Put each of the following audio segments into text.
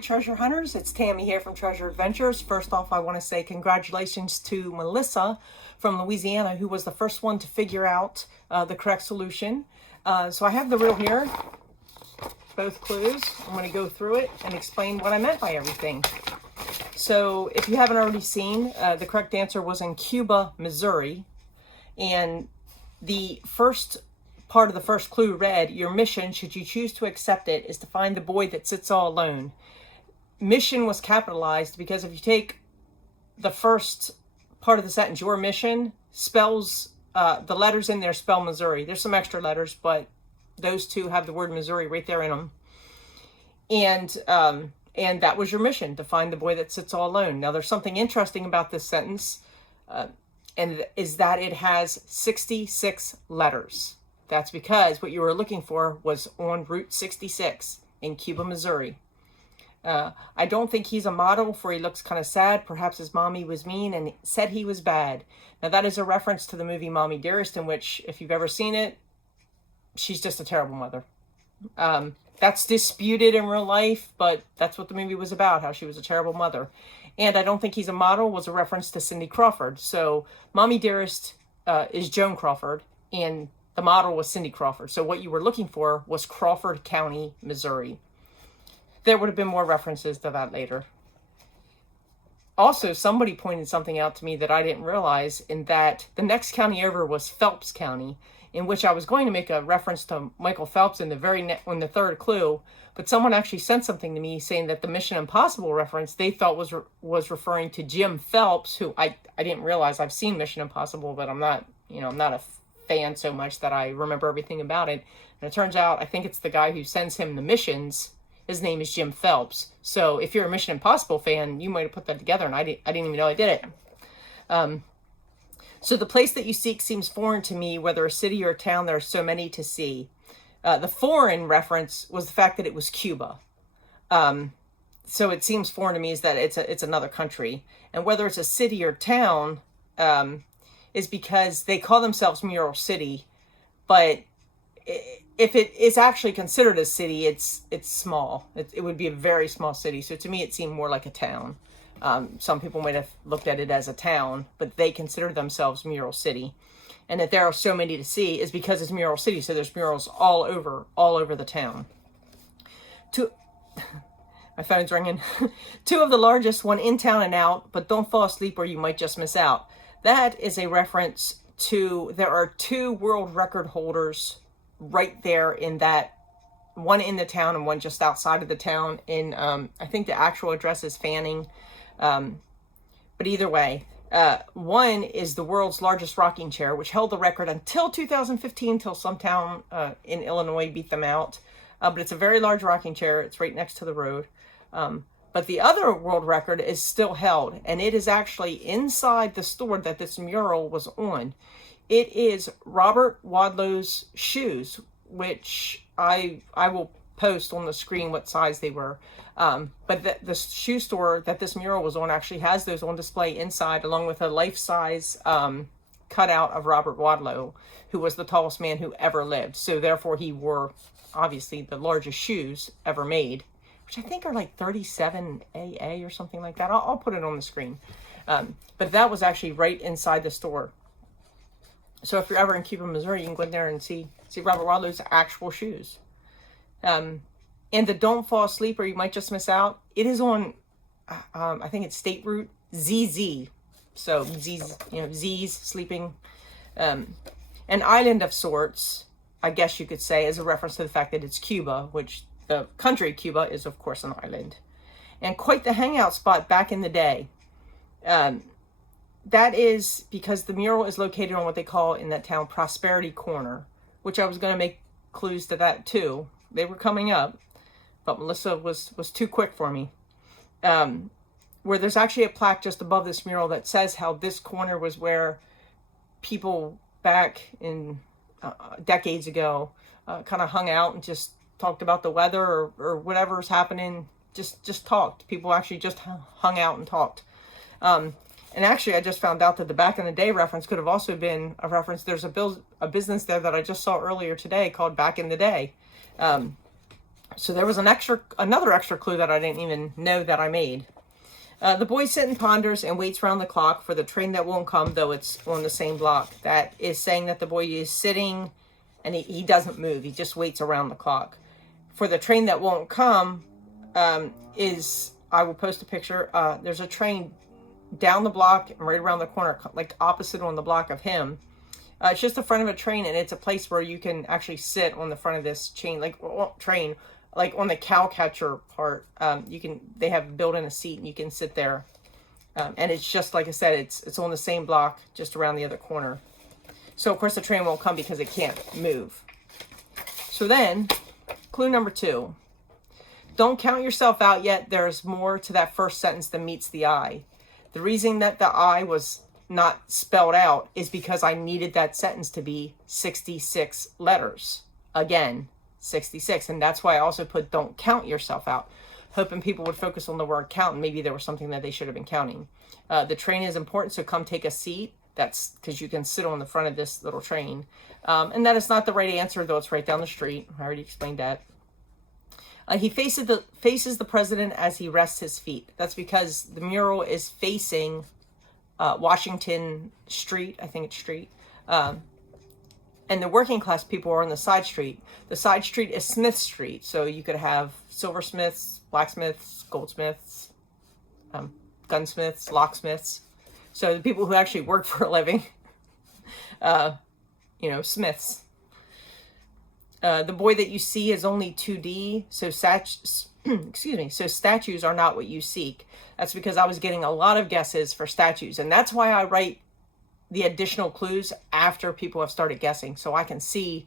Ahoy treasure hunters, it's Tammy here from Treasure Adventures. First off, I want to say congratulations to Melissa from Louisiana, who was the first one to figure out the correct solution. So I have the reel here, both clues. I'm going to go through it and explain what I meant by everything. So if you haven't already seen, the correct answer was in Cuba, Missouri. And the first part of the first clue read, your mission, should you choose to accept it, is to find the boy that sits all alone. Mission was capitalized because if you take the first part of the sentence, your mission, spells, the letters in there spell Missouri. There's some extra letters, but those two have the word Missouri right there in them. And that was your mission, to find the boy that sits all alone. Now, there's something interesting about this sentence, and is that it has 66 letters. That's because what you were looking for was on Route 66 in Cuba, Missouri. I don't think he's a model, for he looks kind of sad. Perhaps his mommy was mean and said he was bad. Now, that is a reference to the movie Mommy Dearest, in which, if you've ever seen it, she's just a terrible mother. That's disputed in real life, but that's what the movie was about, how she was a terrible mother. And I don't think he's a model was a reference to Cindy Crawford. So Mommy Dearest is Joan Crawford, and the model was Cindy Crawford. So what you were looking for was Crawford County, Missouri. There would have been more references to that later. Also, somebody pointed something out to me that I didn't realize, in that the next county over was Phelps County, in which I was going to make a reference to Michael Phelps in the third clue, but someone actually sent something to me saying that the Mission Impossible reference they thought was referring to Jim Phelps, who I didn't realize. I've seen Mission Impossible, but I'm not a fan so much that I remember everything about it. And it turns out, I think it's the guy who sends him the missions. His name is Jim Phelps. So if you're a Mission Impossible fan, you might have put that together, and I didn't even know I did it. So the place that you seek seems foreign to me, whether a city or a town, there are so many to see. The foreign reference was the fact that it was Cuba. So it seems foreign to me is that it's another country. And whether it's a city or town is because they call themselves Mural City, but if it is actually considered a city, it's small. It would be a very small city. So to me, it seemed more like a town. Some people might have looked at it as a town, but they consider themselves Mural City. And that there are so many to see is because it's Mural City. So there's murals all over the town. My phone's ringing. Two of the largest, one in town and out, but don't fall asleep or you might just miss out. That is a reference to, there are two world record holders right there in that, one in the town and one just outside of the town. In I think the actual address is Fanning. But either way, one is the world's largest rocking chair, which held the record until 2015, till some town in Illinois beat them out. But it's a very large rocking chair. It's right next to the road. But the other world record is still held, and it is actually inside the store that this mural was on. It is Robert Wadlow's shoes, which I will post on the screen what size they were. But the shoe store that this mural was on actually has those on display inside, along with a life-size cutout of Robert Wadlow, who was the tallest man who ever lived. So therefore he wore, obviously, the largest shoes ever made, which I think are like 37 AA or something like that. I'll put it on the screen. But that was actually right inside the store. So if you're ever in Cuba, Missouri, you can go in there and see Robert Wadlow's actual shoes. And the don't fall asleep or you might just miss out, it is on, I think it's State Route ZZ. So Z's, Z's sleeping. An island of sorts, I guess you could say, is a reference to the fact that it's Cuba, which the country Cuba is, of course, an island. And quite the hangout spot back in the day. That is because the mural is located on what they call in that town Prosperity Corner, which I was going to make clues to that too. They were coming up, but Melissa was too quick for me. Where there's actually a plaque just above this mural that says how this corner was where people back in decades ago kind of hung out and just talked about the weather or whatever's happening. Just talked. People actually just hung out and talked. And actually, I just found out that the back in the day reference could have also been a reference. There's a business there that I just saw earlier today called Back in the Day. So there was another extra clue that I didn't even know that I made. The boy sits and ponders and waits round the clock for the train that won't come, though it's on the same block. That is saying that the boy is sitting and he doesn't move. He just waits around the clock. For the train that won't come is, I will post a picture. There's a train down the block and right around the corner, like opposite on the block of him. It's just the front of a train, and it's a place where you can actually sit on the front of this train, like on the cow catcher part. They have built in a seat and you can sit there. And it's just, like I said, it's on the same block, just around the other corner. So of course the train won't come because it can't move. So then, clue number 2. Don't count yourself out yet. There's more to that first sentence than meets the eye. The reason that the I was not spelled out is because I needed that sentence to be 66 letters. Again, 66. And that's why I also put don't count yourself out, hoping people would focus on the word count, and maybe there was something that they should have been counting. The train is important, so come take a seat. That's because you can sit on the front of this little train. And that is not the right answer, though it's right down the street. I already explained that. He faces the president as he rests his feet. That's because the mural is facing Washington Street. I think it's Street. And the working class people are on the side street. The side street is Smith Street. So you could have silversmiths, blacksmiths, goldsmiths, gunsmiths, locksmiths. So the people who actually work for a living, smiths. The boy that you see is only 2D, so so statues are not what you seek. That's because I was getting a lot of guesses for statues, and that's why I write the additional clues after people have started guessing, so I can see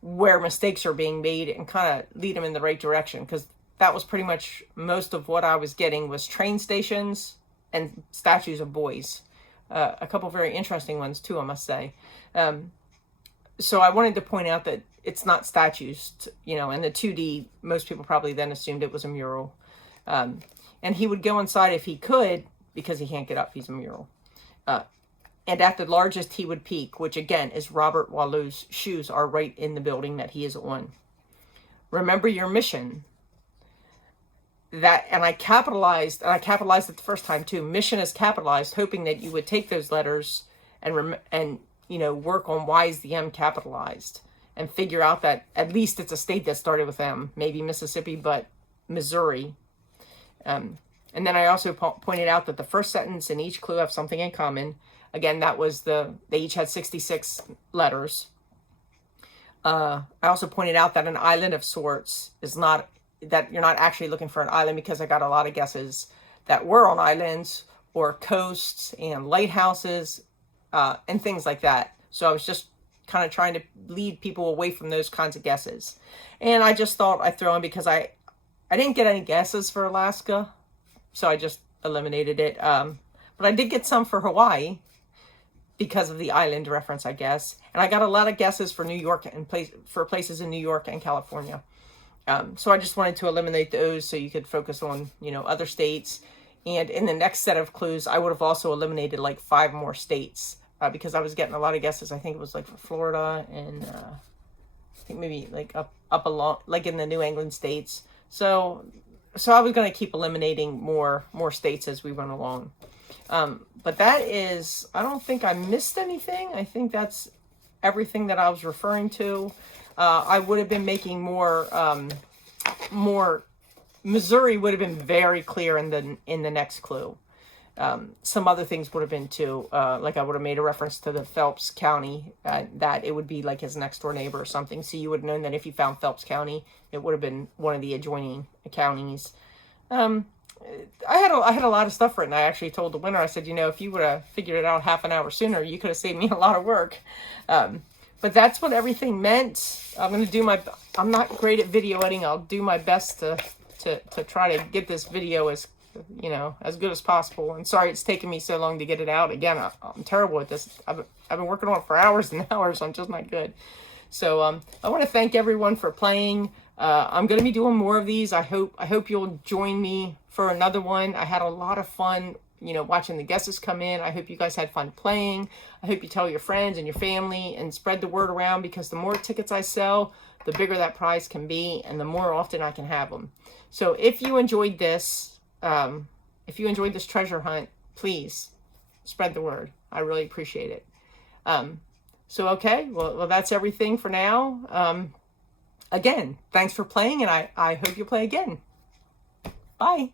where mistakes are being made and kind of lead them in the right direction, because that was pretty much most of what I was getting was train stations and statues of boys. A couple very interesting ones too, I must say. So I wanted to point out that it's not statues, and the 2D, most people probably then assumed it was a mural. And he would go inside if he could, because he can't get up, he's a mural. And at the largest, he would peek, which again is Robert Wallow's shoes are right in the building that he is on. Remember your mission. And I capitalized it the first time too. Mission is capitalized, hoping that you would take those letters and work on why is the M capitalized and figure out that at least it's a state that started with M, maybe Mississippi, but Missouri. And then I also pointed out that the first sentence and each clue have something in common. Again, that was they each had 66 letters. I also pointed out that an island of sorts is not, that you're not actually looking for an island, because I got a lot of guesses that were on islands or coasts and lighthouses and things like that. So I was just kind of trying to lead people away from those kinds of guesses. And I just thought I'd throw in, because I didn't get any guesses for Alaska, so I just eliminated it. But I did get some for Hawaii because of the island reference, I guess. And I got a lot of guesses for New York and for places in New York and California. So I just wanted to eliminate those so you could focus on, other states. And in the next set of clues, I would have also eliminated like 5 more states because I was getting a lot of guesses. I think it was like for Florida and I think maybe like up along, like in the New England states. So I was going to keep eliminating more states as we went along. But that is, I don't think I missed anything. I think that's everything that I was referring to. I would have been making more, Missouri would have been very clear in the next clue. Some other things would have been too, like I would have made a reference to the Phelps County, that it would be like his next door neighbor or something. So you would have known that if you found Phelps County, it would have been one of the adjoining counties. I had a lot of stuff written. I actually told the winner, I said, if you would have figured it out half an hour sooner, you could have saved me a lot of work. But that's what everything meant. I'm not great at video editing. I'll do my best to try to get this video as good as possible. And sorry it's taken me so long to get it out. Again, I'm terrible at this. I've been working on it for hours and hours. I'm just not good. So I want to thank everyone for playing. I'm going to be doing more of these. I hope you'll join me for another one. I had a lot of fun, you know, watching the guesses come in. I hope you guys had fun playing. I hope you tell your friends and your family and spread the word around, because the more tickets I sell, the bigger that prize can be and the more often I can have them. So if you enjoyed this, treasure hunt, please spread the word. I really appreciate it. So, okay, well, that's everything for now. Again, thanks for playing, and I hope you play again. Bye.